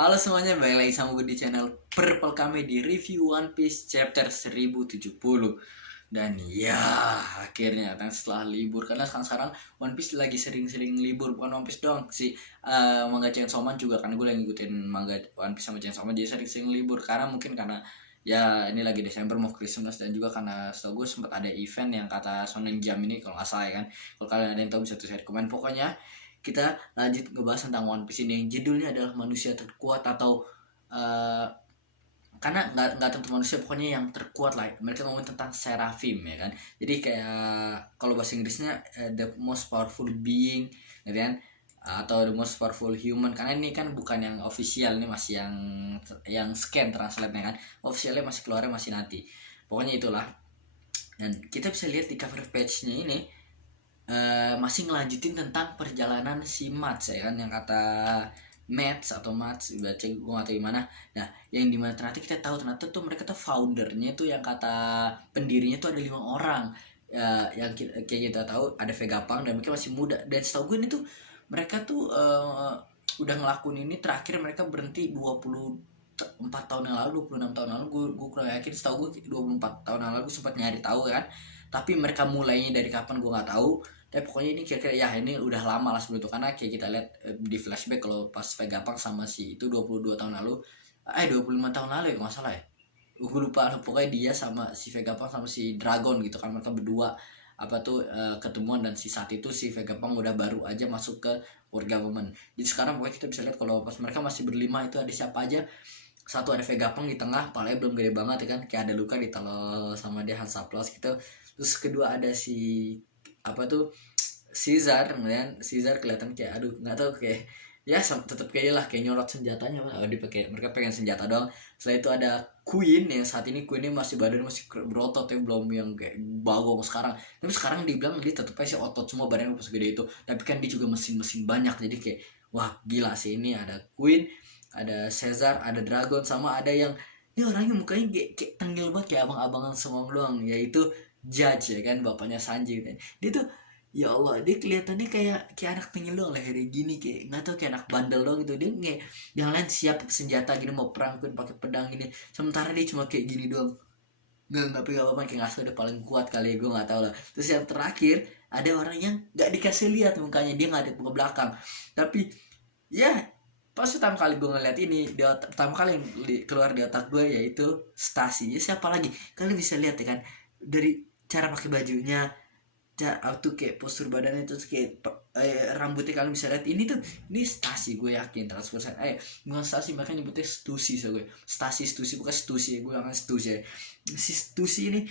Halo semuanya, balik lagi sama gue di channel Purple Kame di review One Piece chapter 1070. Dan ya, akhirnya kan setelah libur, karena sekarang One Piece lagi sering-sering libur. Bukan One Piece doang sih, manga Chainsaw Man juga, kan gue lagi ngikutin manga One Piece sama Chainsaw Man, jadi sering-sering libur. Karena mungkin karena ya ini lagi Desember mau Christmas, dan juga karena setahu gue sempat ada event yang kata Shonen Jump ini kalau nggak salah ya kan. Kalau kalian ada yang tahu bisa tulis di komen. Pokoknya kita lanjut ngebahas tentang One Piece ini yang judulnya adalah manusia terkuat, atau uh, karena nggak tentu manusia, pokoknya yang terkuat lah. Mereka ngomong tentang seraphim ya kan. Jadi kayak kalau bahasa Inggrisnya the most powerful being gitu kan, atau the most powerful human. Karena ini kan bukan yang official, ini masih yang scan translate nya kan. Officialnya masih keluarnya masih nanti. Pokoknya itulah. Dan kita bisa lihat di cover page-nya ini masih ngelanjutin tentang perjalanan si Mats ya kan, yang kata Mats atau Mats baca gue gak tahu gimana. Nah, yang dimana ternyata kita tahu ternyata tuh mereka tuh foundernya tuh, yang kata pendirinya tuh ada 5 orang. Yang kayak kita tahu ada Vegapunk, dan mereka masih muda. Dan setahu gue ini tuh mereka tuh udah ngelakuin ini, terakhir mereka berhenti 24 tahun yang lalu, 26 tahun lalu. Gue kurang yakin, setahu gue 24 tahun yang lalu sempat nyari tahu kan. Tapi mereka mulainya dari kapan gue nggak tahu. Tapi pokoknya ini kira-kira ya ini udah lama lah sebelum itu, karena kayak kita lihat di flashback kalau pas Vegapunk sama si itu 22 tahun lalu, 25 tahun lalu ya kalau nggak salah ya. Gue lupa, pokoknya dia sama si Vegapunk sama si Dragon gitu kan, mereka berdua apa tuh ketemuan. Dan si saat itu si Vegapunk udah baru aja masuk ke World Government. Jadi sekarang pokoknya kita bisa lihat kalau pas mereka masih berlima itu ada siapa aja. Satu ada Vegapunk di tengah, palanya belum gede banget ya kan, kayak ada luka di telo sama dia Hansaplast gitu. Terus kedua ada si apa tuh Caesar, kemudian Caesar kelihatan kayak aduh nggak tahu, kayak ya tetap kayaknya lah kayak nyorot senjatanya. Dipakai, mereka pengen senjata doang. Setelah itu ada Queen, yang saat ini Queen ini masih badan masih berotot ya, belum yang kayak bagong sekarang. Tapi sekarang dibilang dia tetap aja otot semua, badannya pas gede itu. Tapi kan dia juga mesin-mesin banyak, jadi kayak wah gila sih. Ini ada Queen, ada Caesar, ada Dragon, sama ada yang ini orangnya mukanya kayak tengil banget, kayak abang-abangan semua doang, yaitu Judge ya kan, bapaknya Sanji kan. Dia tuh ya Allah, dia kelihatannya kayak anak tengil doang, lehernya gini, kayak nggak tahu, kayak anak bandel doang gitu. Dia kayak yang lain siap senjata gini, mau perang pun pakai pedang gini, sementara dia cuma kayak gini doang. Nggak pegang apa, kayak nggak udah paling kuat kali ya, gue nggak tahu lah. Terus yang terakhir ada orang yang nggak dikasih lihat mukanya, dia nggak ada ke belakang. Tapi ya pas pertama kali gue ngeliat ini, pertama kali yang keluar di otak gue yaitu Stasi. Ya siapa lagi, kalian bisa lihat ya kan, dari cara pakai bajunya, tuh kayak postur badannya, terus kayak rambutnya, kalian bisa lihat ini tuh, ini Stasi gue yakin 100%. Bukan Stasi, makanya nyebutnya Stusi. So gue Stasi Stusi, bukan Stusi, gue bilang Stusi ya. Si Stusi ini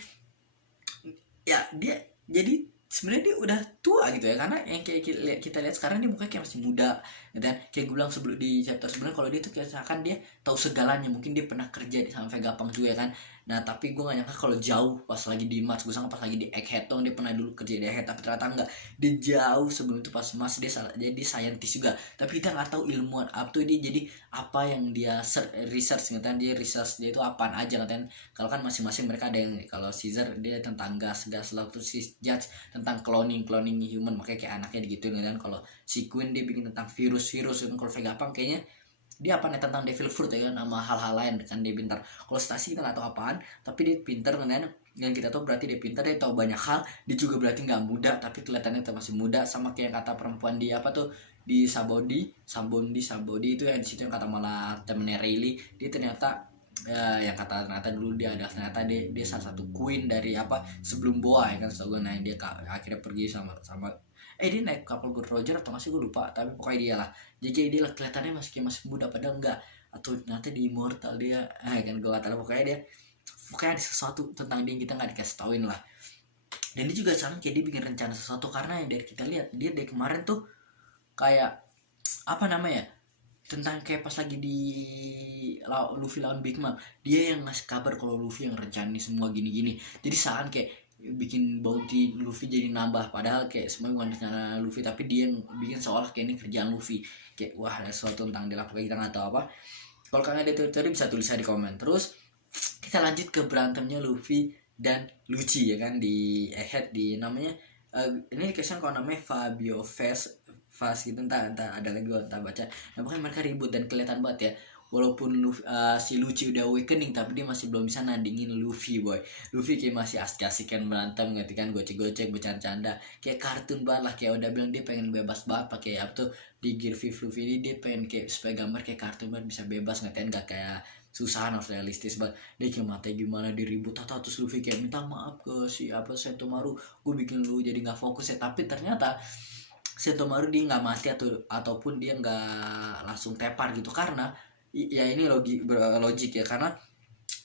ya dia jadi sebenarnya dia udah tua gitu ya, karena yang kayak kita lihat sekarang dia mukanya kayak masih muda. Dan kayak gue bilang sebelum di chapter sebelumnya, kalau dia tuh kayak seakan dia tahu segalanya, mungkin dia pernah kerja di sama Vegapunk juga ya kan. Nah tapi gue gak nyangka kalau jauh pas lagi di Mars. Gue sangka pas lagi di Egghead dong dia pernah dulu kerja di Egghead, tapi ternyata enggak. Dia jauh sebelum itu pas Mars dia jadi scientist juga, tapi kita nggak tahu ilmuwan apa tuh dia, jadi apa yang dia research ngerti. Dia research dia itu apaan aja ngerti. Kalau kan masing-masing mereka ada yang, kalau Caesar dia tentang gas lah, terus si Judge tentang cloning human, makanya kayak anaknya digituin kan. Kalau si Queen dia bikin tentang virus kan. Kalau Vegapunk kayaknya dia apa nih tentang devil fruit ya kan, sama hal-hal lain kan, dia pintar. Kalau Stasi kita nggak tahu apaan, tapi dia pintar kan. Yang kita tahu berarti dia pintar, dia tahu banyak hal. Dia juga berarti nggak muda, tapi kelihatannya masih muda. Sama kayak kata perempuan di apa tuh, di Sabodi itu yang di situ, yang kata malah temennya Rayleigh, dia ternyata yang kata ternyata dulu dia ada, ternyata dia salah satu queen dari apa sebelum Boa ya kan, setahu gue. Nah dia akhirnya pergi sama dia naik kapal Gold Roger atau masih, gue lupa, tapi pokoknya dia lah. Jadi dia lah kelihatannya masih muda padahal enggak, atau ternyata di immortal dia kan, gue gak tahu. Pokoknya ada sesuatu tentang dia yang kita nggak dikasih tauin lah. Dan dia juga sekarang kayak dia bikin rencana sesuatu, karena yang dari kita lihat dia dari kemarin tuh kayak apa namanya, tentang kayak pas lagi di Luffy lawan Big Mom, dia yang ngasih kabar kalau Luffy yang rencana semua gini-gini. Jadi saat kayak bikin bounty Luffy jadi nambah, padahal kayak semua bukan rencana Luffy, tapi dia yang bikin seolah kayak ini kerjaan Luffy. Kayak wah ada sesuatu tentang dia lah, kita nggak tahu apa. Kalau kalian ada teori bisa tulis di komen. Terus kita lanjut ke berantemnya Luffy dan Lucci ya kan, di Egghead, di namanya ini dikasih kalau namanya Fabio Fast gitu, entah ada lagi gue entah baca. Nah pokoknya mereka ribut dan kelihatan banget ya, walaupun si Lucci udah awakening tapi dia masih belum bisa nandingin Luffy boy. Luffy kayak masih asik-asik kan berantem gitu kan, gocek-gocek bercanda-canda kayak kartun banget lah, kayak udah bilang dia pengen bebas banget pakai apa tuh di Gear 5 Luffy ini, dia pengen kayak supaya gambar kayak kartun banget, bisa bebas ngatain, gak kayak susah harus realistis banget. Dia kayak mata gimana diribut terus Luffy kayak minta maaf ke si apa Sentomaru, gue bikin lu jadi nggak fokus ya, tapi ternyata Sentomaru dia nggak mati ataupun dia nggak langsung tepar gitu, karena ya ini logik ya, karena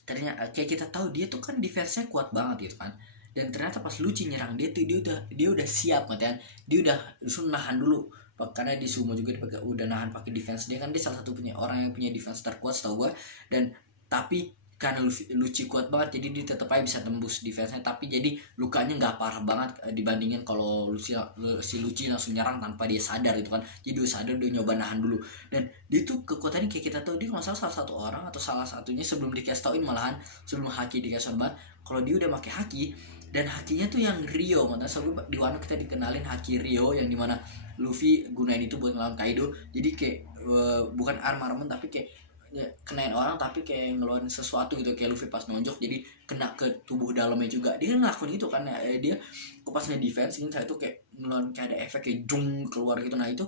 ternyata kayak kita tahu dia tuh kan defense-nya kuat banget gitu kan, dan ternyata pas Lucci nyerang dia tuh dia udah siap kan, dia udah disuruh nahan dulu karena di sumo juga dia udah nahan pakai defense dia kan, dia salah satu punya orang yang punya defense terkuat setahu gue, dan tapi karena Lucci kuat banget jadi dia tetap aja bisa tembus defense-nya, tapi jadi lukanya nggak parah banget dibandingin kalau si Lucci langsung nyerang tanpa dia sadar gitu kan, jadi dia sadar dia nyoba nahan dulu, dan dia tuh kekuatannya kayak kita tahu dia masalah salah satu orang atau salah satunya sebelum dikasih tauin, malahan sebelum haki dikasih banget kalau dia udah pakai haki, dan hakinya tuh yang Rio, makanya selalu di Wano kita dikenalin haki Rio yang dimana Luffy gunain itu buat ngelawan Kaido, jadi kayak bukan armor tapi kayak ya, kenain orang tapi kayak ngeluarin sesuatu gitu, kayak Luffy pas nonjok jadi kena ke tubuh dalamnya juga, dia kan ngelakuin itu kan dia pas nge-defense ini saya tuh kayak ngeluarin kayak ada efek kayak jung keluar gitu, nah itu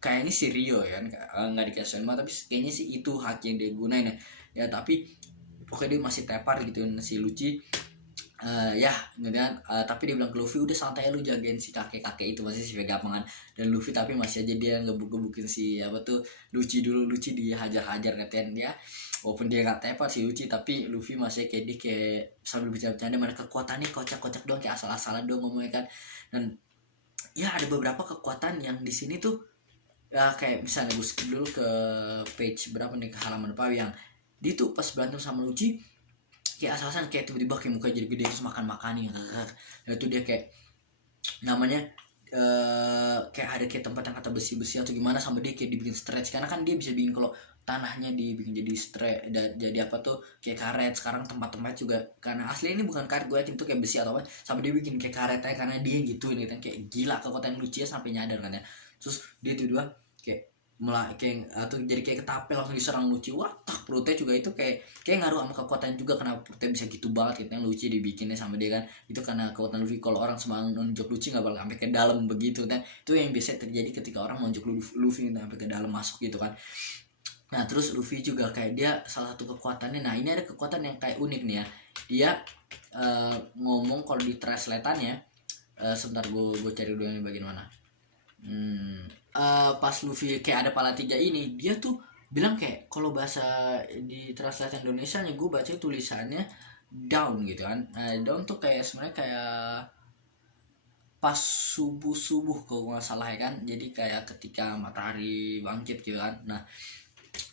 kayaknya si Rio ya kan, nggak dikasih sama tapi kayaknya sih itu hak yang dia gunain ya tapi pokoknya dia masih tepar gitu si Lucci. Ya kemudian tapi dia bilang ke Luffy udah santai lu jagain si kakek itu, masih si Vegapangan, dan Luffy tapi masih aja dia ngebuk-gebukin si apa tuh Lucci dulu, Lucci dihajar-hajar katanya dia, walaupun dia nggak tepat si Lucci tapi Luffy masih kayak dia kayak sambil bercanda-bercanda mana kekuatannya kocak-kocak doang, kayak asal-asalan doang ngomongnya kan, dan ya ada beberapa kekuatan yang di sini tuh ya kayak misalnya gue skip dulu ke page berapa nih, ke halaman apa yang dia tuh pas berantem sama Lucci kayak asal-asalan kayak tiba-tiba kayak mukanya jadi gede terus makan-makan nih, itu dia kayak namanya kayak ada kayak tempat yang kata besi-besi atau gimana sama dia kayak dibikin stretch, karena kan dia bisa bikin kalau tanahnya dibikin jadi stretch jadi apa tuh kayak karet, sekarang tempat-tempat juga karena asli ini bukan karet gue yakin tuh kayak besi atau apa, sama dia bikin kayak karet aja karena dia gitu ini kan, kayak gila kekuatan Lucia sampai nyadar kan ya, terus dia tuh dua kayak kayak atau jadi kayak ketapel langsung diserang Lucci, wah tak perutnya juga itu kayak ngaruh sama kekuatan juga, kenapa perutnya bisa gitu banget gitu yang Lucci dibikinnya sama dia kan, itu karena kekuatan Luffy, kalau orang semangat nonjok Lucci nggak bakal sampai ke dalam begitu kan, itu yang biasa terjadi ketika orang nonjok Luffy gitu, sampai ke dalam masuk gitu kan. Nah terus Luffy juga kayak dia salah satu kekuatannya, nah ini ada kekuatan yang kayak unik nih ya, dia ngomong kalau di translatannya sebentar gue cari dulu yang bagian mana. Pas Luffy kayak ada pala tiga ini, dia tuh bilang kayak kalau bahasa di translate Indonesia nya gue baca tulisannya down gitu kan, down tuh kayak sebenarnya kayak pas subuh kalau nggak salah ya kan, jadi kayak ketika matahari bangkit gitu kan. Nah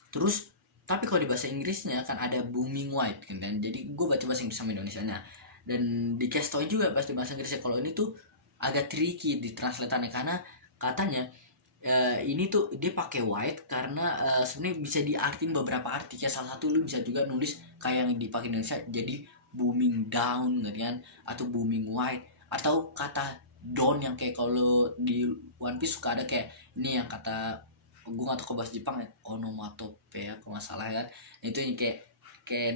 terus tapi kalau di bahasa Inggrisnya kan ada booming white kan, dan jadi gue baca bahasa Inggris sama Indonesia nya, dan di cast tau juga pas di bahasa Inggrisnya kalau ini tuh agak tricky di translatannya, karena katanya ini tuh dia pakai white karena sebenarnya bisa diartin beberapa arti, kayak salah satu lu bisa juga nulis kayak yang dipakai Indonesia jadi booming down gitu kan, atau booming white, atau kata down yang kayak kalau di One Piece suka ada kayak ini yang kata gue gak tau ke bahasa Jepang ya, onomatope ya kalau nggak salah kan, itu yang kayak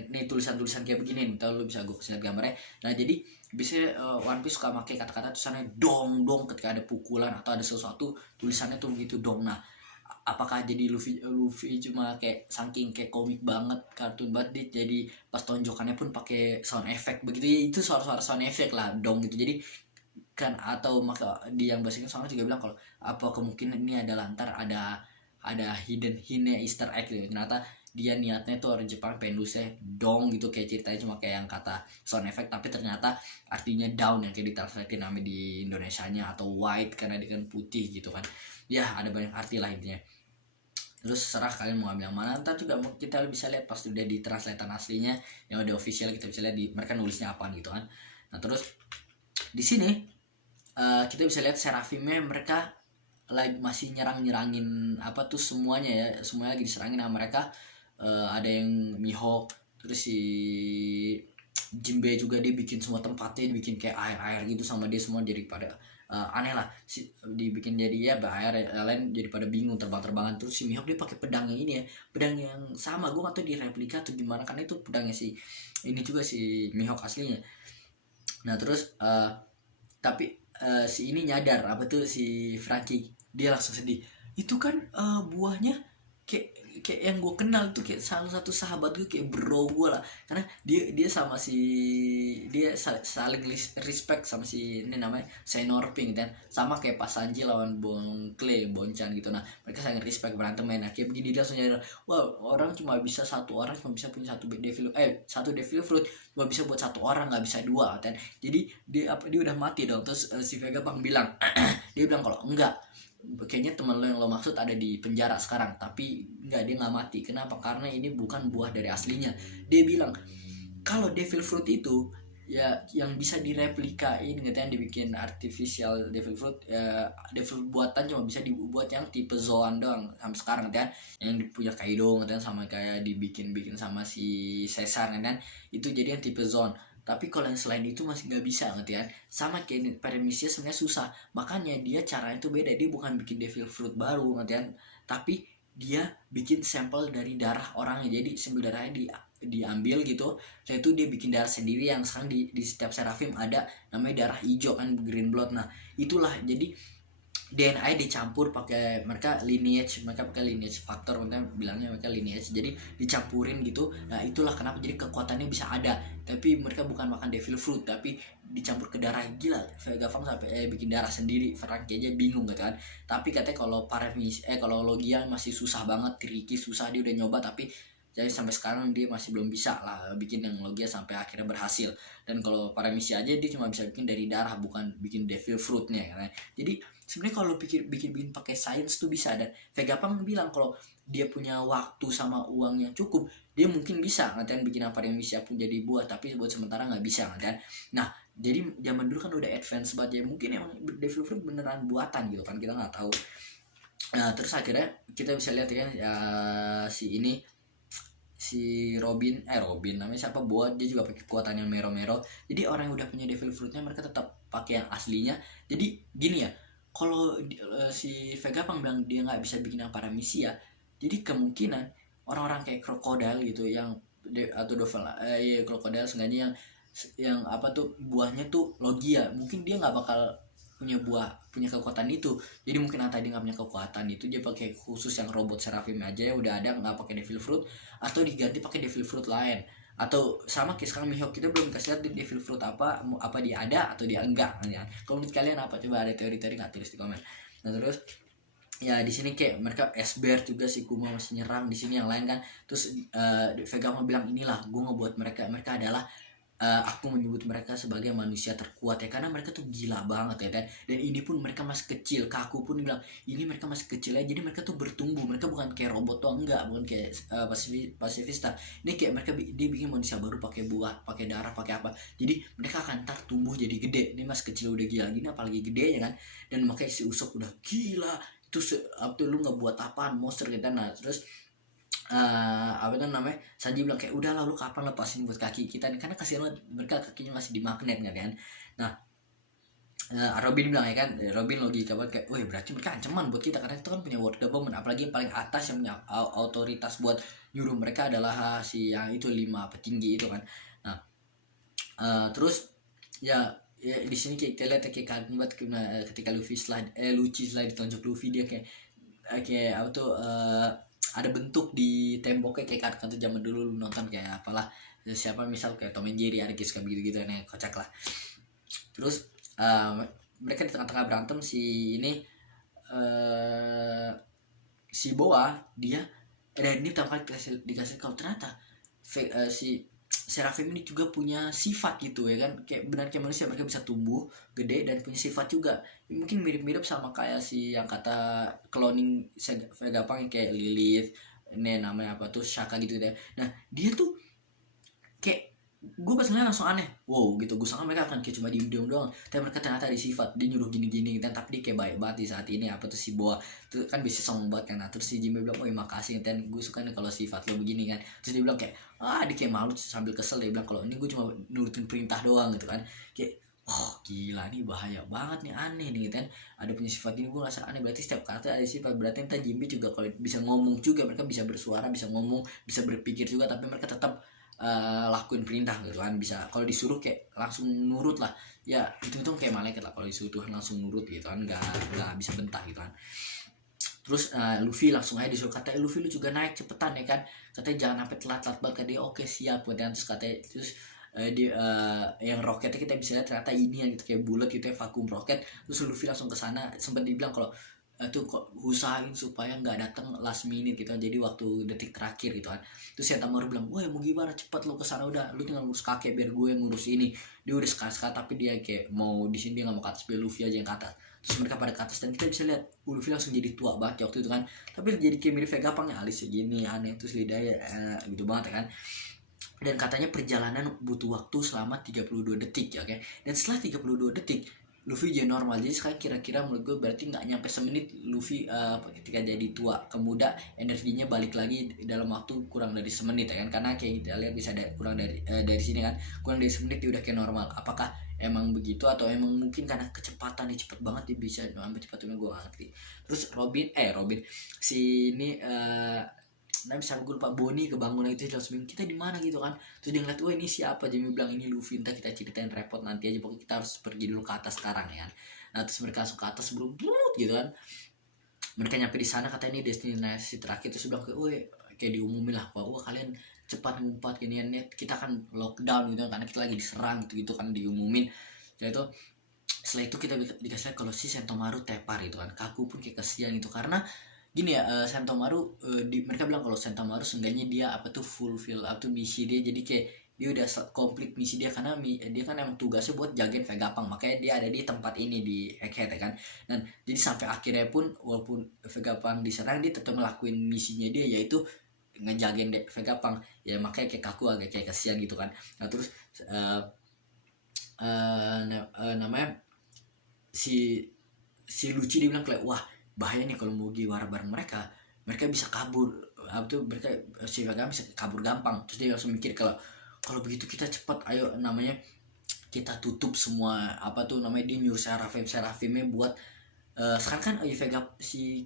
nih tulisan-tulisan kayak begini, tau lu bisa gue kasih lihat gambarnya. Nah jadi biasanya One Piece suka pakai kata-kata tulisannya dong ketika ada pukulan atau ada sesuatu tulisannya tuh begitu dong. Nah apakah jadi Luffy cuma kayak saking kayak komik banget, kartun banget dia jadi pas tonjokannya pun pakai sound effect begitu ya, itu suara-suara sound effect lah dong gitu, jadi kan atau maka di yang bahasa Inggris sama juga bilang kalau apa kemungkinan ini adalah ntar ada hidden Easter egg gitu, ternyata dia niatnya tuh orang Jepang pengen nulisnya dong gitu, kayak ceritanya cuma kayak yang kata sound effect tapi ternyata artinya down yang kayak ditranslatein namanya di Indonesianya, atau white karena dia kan putih gitu kan ya, ada banyak arti lah intinya. Terus serah kalian mau ambil yang mana, ntar juga kita bisa lihat pas udah di translatean aslinya yang udah official, kita bisa lihat di mereka nulisnya apa gitu kan. Nah terus di sini kita bisa lihat Seraphimnya mereka lagi masih nyerangin apa tuh semuanya ya, semuanya lagi diserangin sama mereka. Ada yang Mihawk, terus si Jinbe juga dia bikin semua tempatnya dibikin kayak air gitu sama dia semua, jadi pada aneh lah, dibikin jadi ya bahaya, lain jadi pada bingung terbang-terbangan. Terus si Mihawk dia pakai pedang yang ini ya, pedang yang sama, gue nggak tahu di replika atau gimana, karena itu pedangnya si ini juga si Mihawk aslinya. Nah terus tapi si ini nyadar apa tuh si Frankie, dia langsung sedih. Itu kan buahnya kayak kayak yang gue kenal tuh, kayak salah satu sahabat gue, kayak bro gue lah, karena dia sama si dia saling respect sama si ini namanya Sailor Pink, dan sama kayak pas Sanji lawan Bonchan gitu. Nah mereka saling respect berantem main, nah kayak begini dia langsung nyadar, wah orang cuma bisa satu orang cuma bisa punya satu devil fruit cuma bisa buat satu orang, nggak bisa dua kan. Jadi dia udah mati dong. Terus si Vegapunk bilang dia bilang kalau enggak, kayaknya teman lo yang lo maksud ada di penjara sekarang. Tapi enggak, dia nggak mati. Kenapa? Karena ini bukan buah dari aslinya. Dia bilang kalau devil fruit itu ya yang bisa direplikain, katanya dibikin artificial devil fruit, devil buatan cuma bisa dibuat yang tipe Zoan doang sampai sekarang kan, yang punya Kaido kan, sama kayak dibikin sama si Caesar kan, itu jadi yang tipe Zoan. Tapi kalau yang selain itu masih nggak bisa kan, sama kayak premisnya sebenarnya susah, makanya dia caranya itu beda. Dia bukan bikin devil fruit baru kan, tapi dia bikin sampel dari darah orangnya. Jadi sampel darahnya diambil gitu, setelah itu dia bikin darah sendiri yang sekarang di setiap Seraphim ada namanya darah hijau kan, green blood. Nah itulah, jadi DNA dicampur pakai mereka pakai lineage factor, mereka bilangnya mereka lineage, jadi dicampurin gitu. Nah itulah kenapa jadi kekuatannya bisa ada, tapi mereka bukan makan devil fruit tapi dicampur ke darah. Gila, Vegapunk sampai bikin darah sendiri, Frankie aja bingung gitu kan. Tapi katanya kalau Logia masih susah banget, tricky susah, dia udah nyoba tapi jadi sampai sekarang dia masih belum bisa lah bikin yang Logia sampai akhirnya berhasil. Dan kalau Paramecia aja dia cuma bisa bikin dari darah, bukan bikin devil fruitnya kan. Jadi sebenarnya kalau bikin pakai sains tuh bisa. Dan Vegapunk bilang kalau dia punya waktu sama uang yang cukup, dia mungkin bisa ngatain bikin apa yang bisa pun jadi buah, tapi buat sementara nggak bisa kan. Nah jadi zaman dulu kan udah advance banget ya, mungkin emang devil fruit beneran buatan gitu kan, kita nggak tahu. Nah terus akhirnya kita bisa lihat kan si Robin namanya siapa, buat dia juga pakai kekuatan yang mero. Jadi orang yang udah punya devil fruitnya mereka tetap pakai yang aslinya. Jadi gini ya, kalau si Vegapunk bilang dia nggak bisa bikin yang Paramecia, jadi kemungkinan orang-orang kayak Crocodile gitu yang atau Crocodile sengaja yang apa tuh buahnya tuh Logia, mungkin dia nggak bakal punya kekuatan itu. Jadi mungkin tadi nggak punya kekuatan itu, dia pakai khusus yang robot Seraphim aja ya udah ada, nggak pakai devil fruit, atau diganti pakai devil fruit lain. Atau sama kayak sekarang Mihawk, kita belum kasih lihat di devil fruit apa dia ada atau dia enggak ya. Kalau menurut kalian apa, coba ada teori-teori nggak, tulis di komen. Nah terus ya di sini kayak mereka Esbert juga, si Kuma masih nyerang di sini yang lain kan. Terus Vegapunk bilang inilah gue ngebuat mereka adalah aku menyebut mereka sebagai manusia terkuat ya, karena mereka tuh gila banget ya kan. Dan ini pun mereka masih kecil, Kaku pun bilang ini mereka masih kecil ya, jadi mereka tuh bertumbuh, mereka bukan kayak robot tuh, enggak, bukan kayak pasifista. Ini kayak mereka dia bikin manusia baru pakai buah, pakai darah, pakai apa, jadi mereka akan ntar tumbuh jadi gede. Ini masih kecil udah gila gini, apalagi gede ya kan. Dan makanya si Usopp udah gila, itu lu nggak buat apaan monster gitu. Nah terus apa itu namanya, Sanji bilang kayak udahlah lu kapan lepasin buat kaki kita nih, karena kasihan banget mereka kakinya masih di magnet kan. Nah Robin bilang ya kan, Robin logika banget kayak, wih berarti mereka ancaman buat kita, karena itu kan punya word government, apalagi yang paling atas yang punya otoritas buat nyuruh mereka adalah si yang itu 5 petinggi itu kan. Nah terus ya di sini kita lihat kayak kaget banget ketika Luffy setelah ditonjok Luffy, dia kayak apa tuh ada bentuk di temboknya kayak kartu zaman dulu nonton kayak apalah siapa, misal kayak Tom and Jerry, ada kayak begitu nih, kocak lah. Terus mereka di tengah-tengah berantem, si ini si Boa dia, dan ini pertama kali dikasih kalau ternyata si Seraphim ini juga punya sifat gitu ya kan, kayak benar kayak manusia, mereka bisa tumbuh gede dan punya sifat juga. Mungkin mirip-mirip sama kayak si yang kata cloning Vegapunk yang kayak Lilith, ini namanya apa tuh, Shaka gitu deh. Nah dia tuh kayak gue pas ngeliat langsung aneh, wow gitu. Gue sangka mereka akan kayak cuma diem doang, tapi mereka ternyata ada sifat, dia nyuruh gini-gini gitu. Tapi dia kayak baik banget di saat ini. Apa tuh si Boa tuh kan bisa sombong banget kan. Nah terus si Jimmy bilang, oh makasih dan gue suka nih kalau sifat lo begini kan. Terus dia bilang kayak dia kayak malu sambil kesel, dia bilang kalau ini gue cuma nurutin perintah doang gitu kan. Kayak oh gila nih bahaya banget nih, aneh nih kan, ada punya sifat ini gue ngerasa aneh. Berarti setiap kata ada sifat, berarti entah Jimbe juga kalau bisa ngomong juga, mereka bisa bersuara, bisa ngomong, bisa berpikir juga, tapi mereka tetap lakuin perintah gitu kan. Bisa kalau disuruh kayak langsung nurut lah ya, itu kayak malaikat lah kalau disuruh Tuhan langsung nurut gitu kan, nggak bisa bentak gitu kan. Terus Luffy langsung aja disuruh, katanya Luffy lu juga naik cepetan ya kan, katanya jangan sampai telat banget kan. Dia oke siap kan. Terus katanya terus yang roketnya kita bisa lihat ternyata ini yang gitu kayak bulat gitu ya, vakum roket. Terus Luffy langsung ke sana, sempat dibilang kalau tuh kok usahain supaya nggak datang last minute gitu, jadi waktu detik terakhir gitu kan. Terus Sentomaru bilang, wah mau gimana, cepet lu kesana, udah lu tinggal ngurus kakek biar gue yang ngurus ini. Dia udah sekat tapi dia kayak mau di sini, dia nggak mau ke atas, biar Luffy aja yang ke atas. Terus mereka pada ke atas dan kita bisa lihat Luffy langsung jadi tua banget waktu itu kan, tapi jadi kayak mirip Vegapunk ya, alisnya gini aneh, terus lidahnya gitu banget ya kan. Dan katanya perjalanan butuh waktu selama 32 detik ya, oke. Dan setelah 32 detik Luffy jadi normal. Jadi sekarang kira-kira menurut gue berarti nggak nyampe semenit Luffy ketika jadi tua ke muda, energinya balik lagi dalam waktu kurang dari semenit ya kan. Karena kayak kita lihat bisa kurang dari sini kan, kurang dari semenit dia udah kayak normal. Apakah emang begitu atau emang mungkin karena kecepatan nih, cepet banget dia bisa sampai cepat, gue gak ngerti. Terus Robin si ini nah misalnya gue lupa, Bonnie kebangun lagi, terus langsung kita di mana gitu kan. Terus dia ngeliat, wah ini siapa, Jamie bilang ini Luffy, entah kita ceritain repot nanti aja, pokoknya kita harus pergi dulu ke atas sekarang ya kan. Nah terus mereka langsung ke atas sebelum gitu kan, mereka nyampe di sana, kata ini destinasi terakhir. Terus bilang kayak diumumin lah, wah kalian cepat ngumpat gini net, kita akan lockdown gitu kan, karena kita lagi diserang gitu kan, diumumin. Jadi itu setelah itu kita dikasih kalau si Sentomaru tepar gitu kan. Kaku pun kayak kasihan gitu, karena gini ya, Sentomaru mereka bilang kalau Sentomaru seenggaknya dia fulfill misi dia, jadi kayak dia udah komplit misi dia, karena dia kan emang tugasnya buat jagain Vegapunk, makanya dia ada di tempat ini di Egghead ya kan. Dan jadi sampai akhirnya pun walaupun Vegapunk diserang, dia tetap ngelakuin misinya dia, yaitu ngejagain Vegapunk ya, makanya kayak kaku agak kayak kasihan gitu kan. Nah terus namanya si Lucci dia bilang kayak, wah bahaya nih kalau Mugiwara bareng mereka bisa kabur, mereka si Vegapunk bisa kabur gampang. Terus dia langsung mikir kalau begitu kita cepat, ayo namanya kita tutup semua dia nyuruh Seraphimnya buat sekarang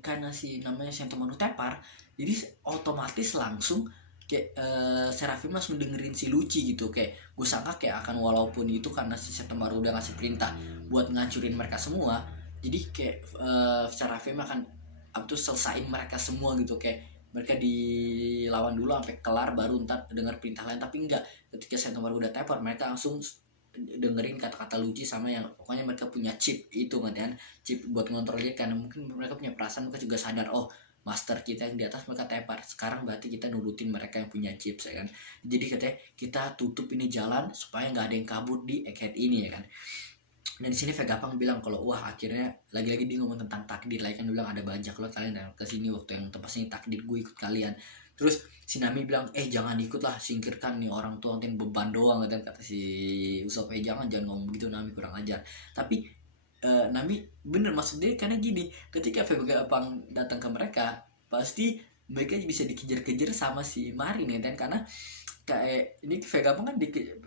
kan si namanya Sentomaru tepar, jadi otomatis langsung kayak Seraphim langsung dengerin si Lucci gitu. Kayak gue sangka kayak akan, walaupun itu karena si Sentomaru udah ngasih perintah buat ngancurin mereka semua, jadi kayak Seraphim akan selesain mereka semua gitu, kayak mereka dilawan dulu sampai kelar baru ntar dengar perintah lain. Tapi enggak, ketika Sentomaru udah tepar, mereka langsung dengerin kata-kata Lucci, sama yang pokoknya mereka punya chip itu kan, chip buat ngontrol dia, karena mungkin mereka punya perasaan, mereka juga sadar, oh master kita yang di atas mereka tepar, sekarang berarti kita nurutin mereka yang punya chip ya kan. Jadi katanya kita tutup ini jalan supaya nggak ada yang kabur di Egghead ini ya kan. Dan di sini Vegapunk bilang kalau wah akhirnya lagi-lagi dia ngomong tentang takdir lagi kan, dia bilang ada bajak lo kalian ke sini waktu yang tepat sini, takdir gue ikut kalian. Terus si Nami bilang jangan ikut lah, singkirkan nih orang tua, nanti beban doang kan, kata si Usopp, jangan ngomong begitu Nami, kurang ajar. Tapi Nami bener maksud dia, karena gini, ketika Vegapunk datang ke mereka pasti mereka bisa dikejar-kejar sama si Marin ya kan, karena kayak ini Vegapunk kan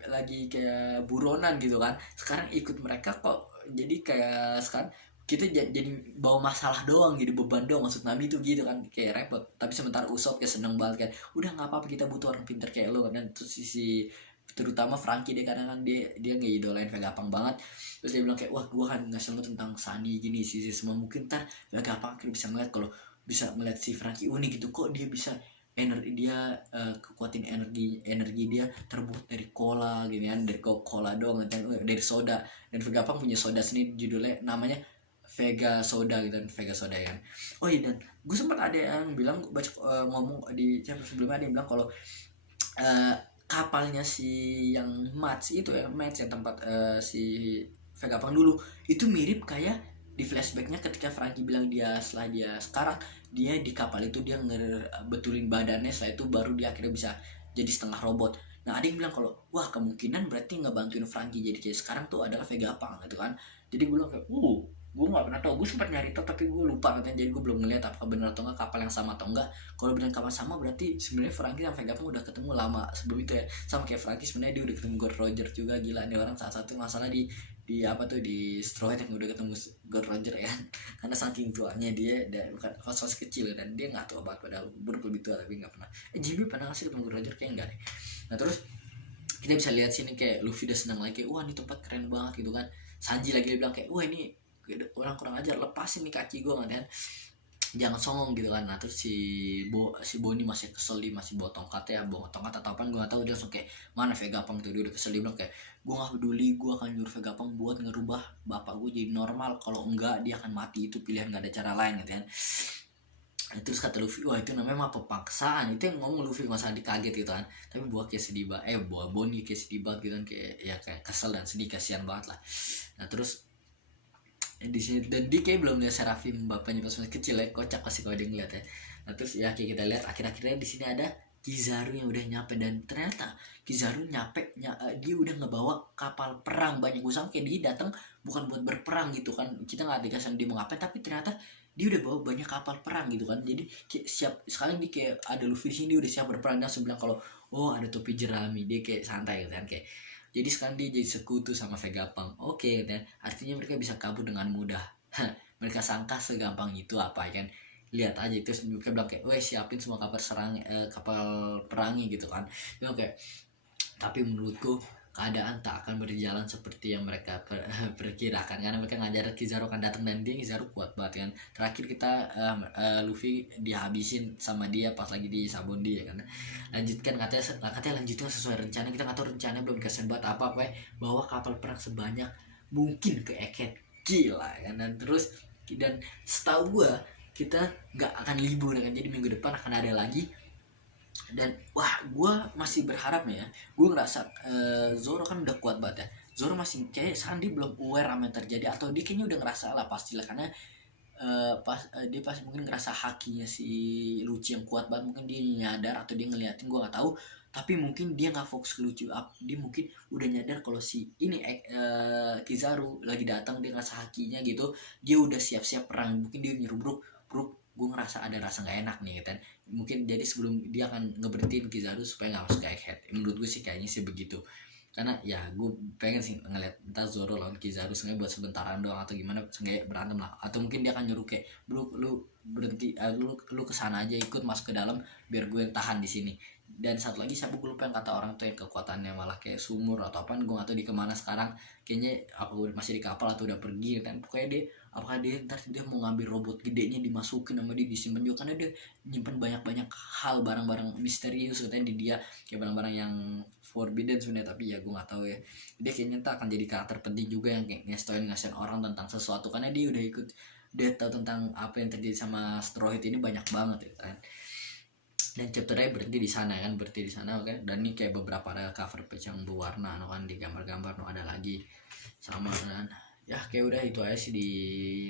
lagi kayak buronan gitu kan, sekarang ikut mereka kok jadi kayak sekarang kita jadi bawa masalah doang gitu, beban doang, maksud Nami tuh gitu kan, kayak repot. Tapi sementara Usopp kayak seneng banget kan, udah nggak apa-apa, kita butuh orang pintar kayak lo kan. Terus si terutama Franky, dia kadang kan dia ngeidolain Vegapunk banget. Terus dia bilang kayak, wah gue kan ngasih lo tentang Sunny gini sih semua, mungkin ntar Vegapunk bisa ngeliat kalau bisa melihat si Franky unik gitu, kok dia bisa kekuatin energi dia terbuat dari cola gitu kan, dari cola doang kan, dari soda. Dan Vegapunk punya soda sendiri, judulnya namanya Vega Soda gitu kan, Vega Soda kan. Oh iya, dan gue sempat ada yang bilang baca ngomong di chapter sebelumnya, ada yang bilang kalau kapalnya si yang Mats itu ya, Mats yang tempat si Vegapunk dulu itu mirip kayak di flashbacknya ketika Franky bilang setelah dia sekarang dia di kapal itu, dia ngebetulin badannya, setelah itu baru dia akhirnya bisa jadi setengah robot. Nah ada yang bilang kalau wah kemungkinan berarti ngebantuin Franky jadi kayak sekarang tuh adalah Vegapunk gitu kan. Jadi gue bilang kayak gue nggak pernah tahu, gue sempat nyari tahu tapi gue lupa katanya, jadi gue belum ngeliat apakah benar atau enggak kapal yang sama atau enggak. Kalau benar kapal sama berarti sebenarnya Franky sama Vegapunk udah ketemu lama sebelum itu ya, sama kayak Franky sebenarnya dia udah ketemu Gold Roger juga. Gila nih orang, salah satu masalah di di apa tuh di Straw Hat yang udah ketemu Gold Roger ya kan. Karena saking tuanya dia dan bukan kos kecil dan dia nggak tua banget padahal Brook lebih tua tapi nggak pernah. JB pernah ngasih ketemu Gold Roger kayak enggak deh. Nah terus kita bisa lihat sini kayak Luffy udah senang lagi, wah ini tempat keren banget gitu kan. Sanji lagi bilang kayak wah ini orang kurang ajar, lepasin nih kaki gue kan, jangan songong gitu kan. Nah terus si Boni masih kesel, dia masih bawa tongkat ya, bawa tongkat atau apaan gue gak tahu, dia langsung kayak mana Vegapunk tuh, dia udah kesel, dia bilang kayak gue gak peduli, gue akan nyuruh Vegapunk buat ngerubah bapak gue jadi normal, kalau enggak dia akan mati, itu pilihan gak ada cara lain gitu kan. Terus kata Luffy, wah itu namanya mah pepaksaan, itu yang ngomong Luffy, masa dikaget gitu kan. Tapi buat kayak sedih banget, buat Boni kayak sedih banget gitu kan, kayak ya kayak kesel dan sedih, kasihan banget lah. Nah terus di sini dan dia kayak belum lihat Seraphim bapaknya pas masih kecil ya, kocak pasti kalau dia ngeliat ya. Nah terus ya kayak kita lihat akhir-akhirnya di sini ada Kizaru yang udah nyampe, dan ternyata Kizaru dia udah ngebawa kapal perang banyak. Gue sama kayak dia datang bukan buat berperang gitu kan, kita nggak dikasih dia mau ngapain, tapi ternyata dia udah bawa banyak kapal perang gitu kan. Jadi siap sekarang dia kayak ada Luffy di sini, dia udah siap berperang, dan bilang kalau oh ada topi jerami, dia kayak santai gitu kan, kayak jadi sekarang dia jadi sekutu sama Vegapunk. Oke, dan artinya mereka bisa kabur dengan mudah. Mereka sangka segampang itu apa ya kan? Lihat aja itu mereka bilang kayak, weh siapin semua kapal perangi gitu kan. Dia kayak, tapi menurutku keadaan tak akan berjalan seperti yang mereka perkirakan, karena mereka ngajar Kizaru akan datang, dan dia Kizaru kuat banget kan. Terakhir kita Luffy dihabisin sama dia pas lagi di Sabondi ya kan. Lanjutkan katanya lanjutkan sesuai rencana, kita nggak tahu rencana belum dikasih buat apa bawa kapal perang sebanyak mungkin ke Eket, gila kan. Dan terus dan setahu gua kita nggak akan libur kan, jadi minggu depan akan ada lagi. Dan wah gue masih berharap nih ya, gue ngerasa Zoro kan udah kuat banget ya, Zoro masih kayak Sandi belum aware apa yang terjadi, atau dia kayaknya udah ngerasa lah pastilah, karena dia pasti mungkin ngerasa hakinya si Lucci yang kuat banget, mungkin dia nyadar atau dia ngeliatin, gue nggak tahu. Tapi mungkin dia nggak fokus ke Lucci, dia mungkin udah nyadar kalau si ini Kizaru lagi datang, dia ngerasa hakinya gitu, dia udah siap-siap perang, mungkin dia nyuruh Brook, gue ngerasa ada rasa nggak enak nih kan, mungkin jadi sebelum dia akan ngeberhentiin Kizaru supaya nggak masuk ke Egghead. Menurut gue sih kayaknya sih begitu, karena ya gue pengen sih ngeliat entah Zoro lawan Kizaru sengaja buat sebentaran doang atau gimana, sengaja berantem lah, atau mungkin dia akan nyuruh kayak lu berhenti, lu kesana aja, ikut masuk ke dalam biar gue yang tahan di sini. Dan satu lagi siapa gue lupa yang kata orang tuh yang kekuatannya malah kayak sumur atau apa, gue nggak tahu di kemana sekarang, kayaknya apa masih di kapal atau udah pergi kan. Pokoknya dia apakah dia ntar dia mau ngambil robot gedenya dimasukin sama dia disimpan juga, karena dia nyimpan banyak hal, barang-barang misterius katanya di dia, kayak barang-barang yang forbidden sebenarnya, tapi ya gue nggak tahu ya. Dia kayaknya tak akan jadi karakter penting juga yang kayak ngasih orang tentang sesuatu, karena dia udah ikut, dia tahu tentang apa yang terjadi sama Straw Hat ini banyak banget ya kan. Dan chapternya berhenti di sana kan, berhenti di sana kan. Dan ini kayak beberapa ada cover page yang berwarna kan, di gambar-gambar ada lagi sama kan. Ya kayak udah itu aja sih di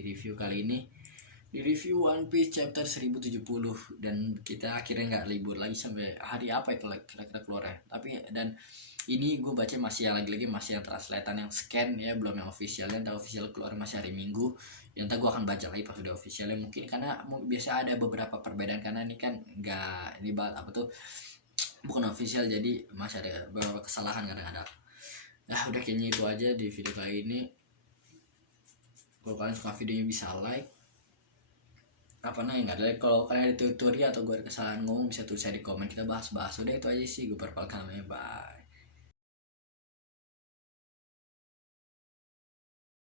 review kali ini, di review One Piece chapter 1070. Dan kita akhirnya nggak libur lagi sampai hari apa itu kira-kira keluar ya. Tapi dan ini gue baca masih yang lagi-lagi masih yang translatean yang scan ya, belum yang official. Yang official keluar masih hari Minggu. Yang gue akan baca lagi pas udah officialnya, mungkin karena biasa ada beberapa perbedaan, karena ini kan nggak ini apa tuh bukan official, jadi masih ada beberapa kesalahan kadang-kadang. Nah udah kayaknya itu aja di video kali ini. Kalau kalian suka videonya bisa like, apa nih nggak ada, kalau kalian ada tutorial atau gue ada kesalahan ngomong bisa tulis di komen, kita bahas. Udah itu aja sih, gue Purple Kame, bye.